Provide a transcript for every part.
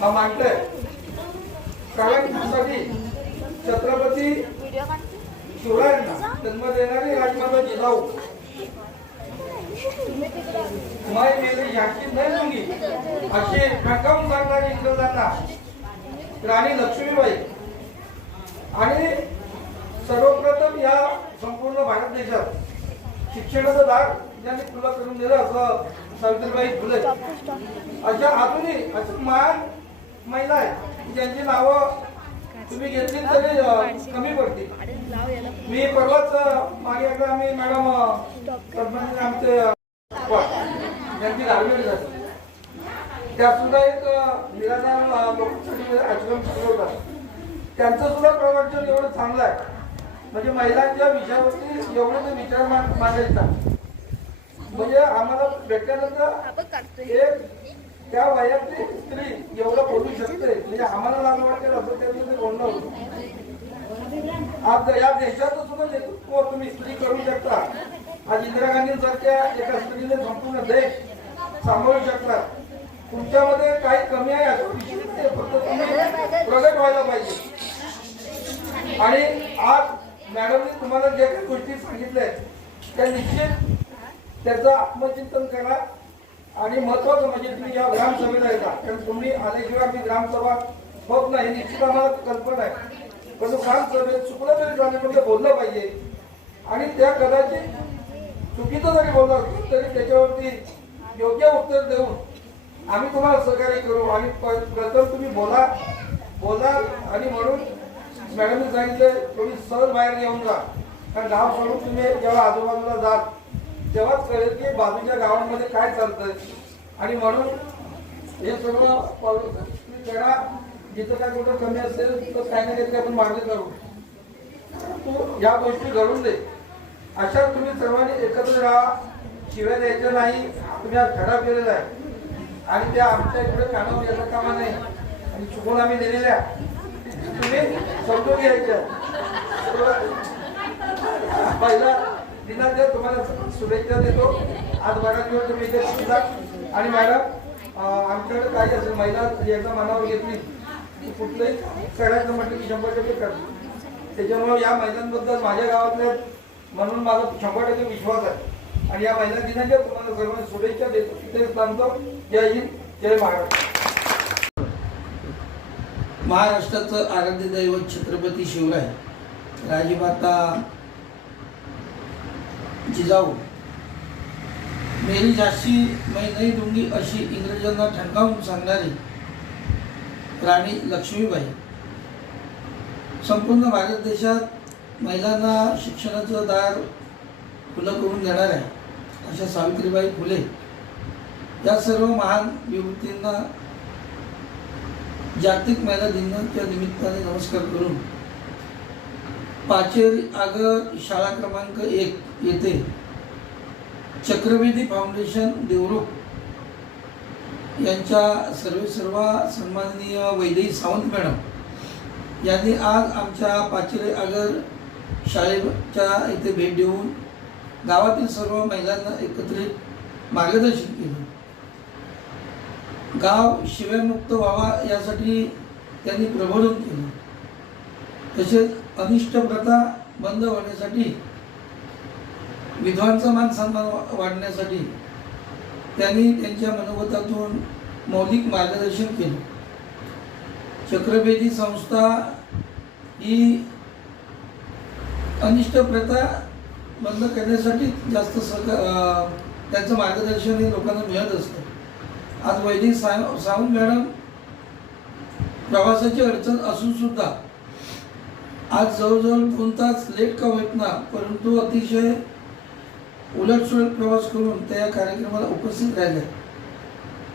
हा मांडलाय कारण त्यासाठी छत्रपती शिवरायांना जन्म देणारी राजमाता जिजाऊ माय मेली याची नाही लुंगी अशी ठणकावून सांगणारी इंग्रजांना राणी लक्ष्मीबाई आणि सर्वप्रथम या संपूर्ण भारत देशात शिक्षणाचं दार ज्यांनी खुलं करून दिलं असं सावित्रीबाई फुले अशा आधुनिक अशा महान महिला आहेत ज्यांची नावं तुम्ही घेतली तरी कमी पडतील. मी परवाच मागे एकदा आम्ही मॅडम आमचे ज्यांची गारमेंट झाली त्या सुद्धा एक निराधार लोकांसाठी आश्रम चालवतात. त्यांचं सुद्धा प्रवचन एवढं चांगलं आहे म्हणजे महिलांच्या विषयावरती एवढे ते विचार मांडायचा म्हणजे आम्हाला भेटल्यानंतर एक त्या वयातली स्त्री एवढं बोलू शकते म्हणजे आम्हाला लागू वाटेल असं त्यांचं ते बोलणं होतं. आज या देशाचं सुद्धा नेतृत्व तुम्ही स्त्री करू शकता. आज इंदिरा गांधींसारख्या एका स्त्रीने संपूर्ण देश सांभाळू शकता. तुमच्यामध्ये काही कमी आहे असं विषय नाही फक्त तुम्ही प्रगट व्हायला पाहिजे. आणि आज मॅडमने तुम्हाला ज्या काही गोष्टी सांगितल्या त्या निश्चित त्याचं आत्मचिंतन करा. आणि महत्वाचं म्हणजे तुम्ही या ग्रामसभेला येता कारण तुम्ही आल्याशिवाय मी ग्रामसभा होत नाही निश्चित आम्हाला कल्पना आहे. पण ग्रामसभेत चुकलं तरी झालं म्हणजे बोललं पाहिजे आणि त्या कदाचित चुकीचं जरी बोललं असलं तरी त्याच्यावरती योग्य उत्तर देऊन आम्ही तुम्हाला सहकार्य करू. आणि प्रथम तुम्ही बोला आणि म्हणून मॅडमने सांगितलं थोडी सहज बाहेर घेऊन जा कारण गाव सोडून तुम्ही जेव्हा आजूबाजूला जाल तेव्हाच कळेल की बाजूच्या गावांमध्ये काय चालतंय. आणि म्हणून हे सर्व तुम्ही करा. जिथं काय कुठं कमी असेल तर काही ना काही आपण मार्ग करू. तू या गोष्टी घडून दे अशा तुम्ही सर्वांनी एकत्र राहा. शिव्या द्यायचं नाही. तुम्ही आज खडा केलेला आहे आणि त्या आमच्या इकडे कानावर यायला कामा नाही आणि चुकून आम्ही दिलेल्या तुम्ही समजून घ्यायच्या. पहिला दिनाच्या तुम्हाला शुभेच्छा देतो. आज 12 दिवस तुम्ही इथे शिकला आणि मॅडम आमच्याकडे काही असेल महिला एकदा मनावर घेतली की कुठलंही करायचं म्हटलं की 100% करतो. त्याच्यामुळे या महिलांबद्दल माझ्या गावातल्या म्हणून माझा 100% विश्वास आहे. आणि या महिला दिनाच्या तुम्हाला सर्वांना शुभेच्छा देतो. तिथे सांगतो जय हिंद जय महाराष्ट्र. महाराष्ट्राचं आराध्य दैवत छत्रपती शिवराय राजमाता जिजाऊ मेरी झाशी मैं नहीं दूंगी अशी इंग्रजांना ठणकावून सांगणारी राणी लक्ष्मीबाई संपूर्ण भारत देशात महिलांना शिक्षणाचं दार खुलं करून देणार आहे अशा सावित्रीबाई फुले या सर्व महान विभूतींना जागतिक महिला दिनाच्या निमित्ताने नमस्कार करून पाचेरी आगर शाळा क्रमांक 1 येथे चक्रवेदी फाउंडेशन देवरुख यांच्या सर्वा सन्माननीय वैदेही सावंत मॅडम यांनी आज आमच्या पाचेरी आगर शाळेच्या इथे भेट देऊन गावातील सर्व महिलांना एकत्रित मार्गदर्शन केलं. गाव शिव्यामुक्त व्हावा यासाठी त्यांनी प्रबोधन केलं. तसेच अनिष्ट प्रथा बंद होण्यासाठी विधवांचा मान सन्मान वाढण्यासाठी त्यांनी त्यांच्या मनोगतातून मौलिक मार्गदर्शन केलं. चक्रवेदी संस्था ही अनिष्ट प्रथा बंद करण्यासाठी जास्त त्यांचं मार्गदर्शन हे लोकांना मिळत असतं. आज वैदिक सावंत मॅडम प्रवासाची अडचण असून सुद्धा आज जवळजवळ 2 तास लेट का होत ना परंतु अतिशय उलटसुलट प्रवास करून त्या कार्यक्रमाला उपस्थित राहिले.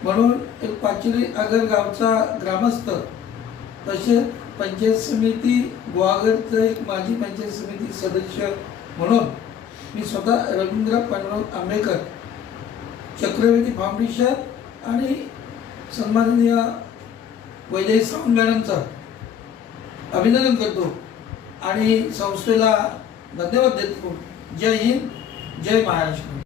म्हणून एक पाचेरी आगर गावचा ग्रामस्थ तसेच पंचायत समिती गुहागरचं एक माजी पंचायत समिती सदस्य म्हणून मी स्वतः रवींद्र पांडुरंग आंबेकर चक्रवेदी फाउंडेशन आणि सन्माननीय वैदेही सावंत मॅडमचं अभिनंदन करतो आणि संस्थेला धन्यवाद देतो. जय हिंद जय महाराष्ट्र.